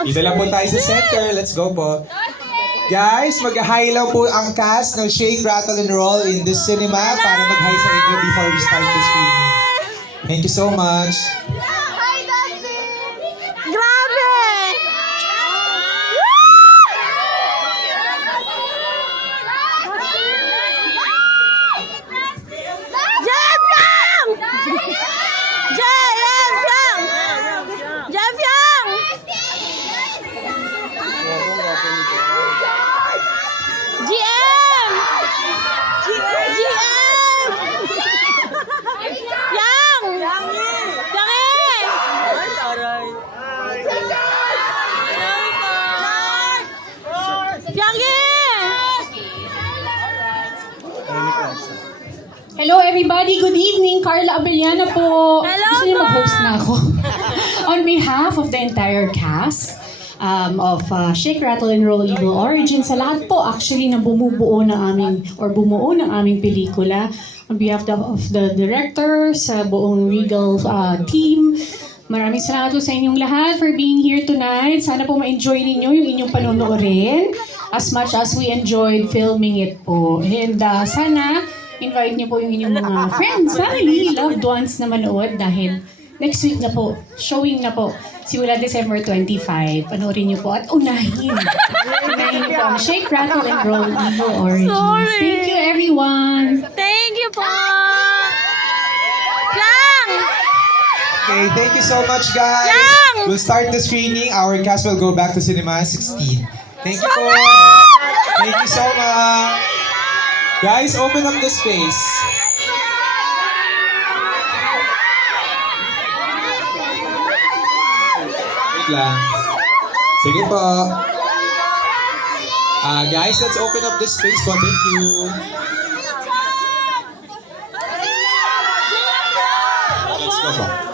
Dito lang po tayo sa center. Let's go po. Guys, mag-hi lang po ang cast ng Shake, Rattle, and Roll in the cinema para mag-hi sa inyo before we start the screening. Thank you so much. Hello everybody, good evening. Carla Abellana po. Hello Gusto niyo po. mag-host na ako? On behalf of the entire cast of Shake, Rattle, and Roll Evil Origin, sa lahat po actually na bumuo ng aming pelikula, on behalf of the director, sa buong Regal team, maraming salamat po sa inyong lahat for being here tonight. Sana po ma-enjoy ninyo yung inyong panonoorin as much as we enjoyed filming it po. And sana invite niyo po yung inyong mga friends, family, loved ones na manood dahil next week na po, showing na po, simula December 25. Panoorin niyo po at unahin. Unahin niyo po ang Shake, Rattle, and Roll Evil Origins. Sorry. Thank you everyone! Thank you po! Yang! Okay, thank you so much, guys. Yang! We'll start the screening. Our cast will go back to cinema 16. Thank you po. Thank you so much. Guys, open up the space. Wait lang. Sige po. Guys, let's open up the space po. Thank you. Let's go po.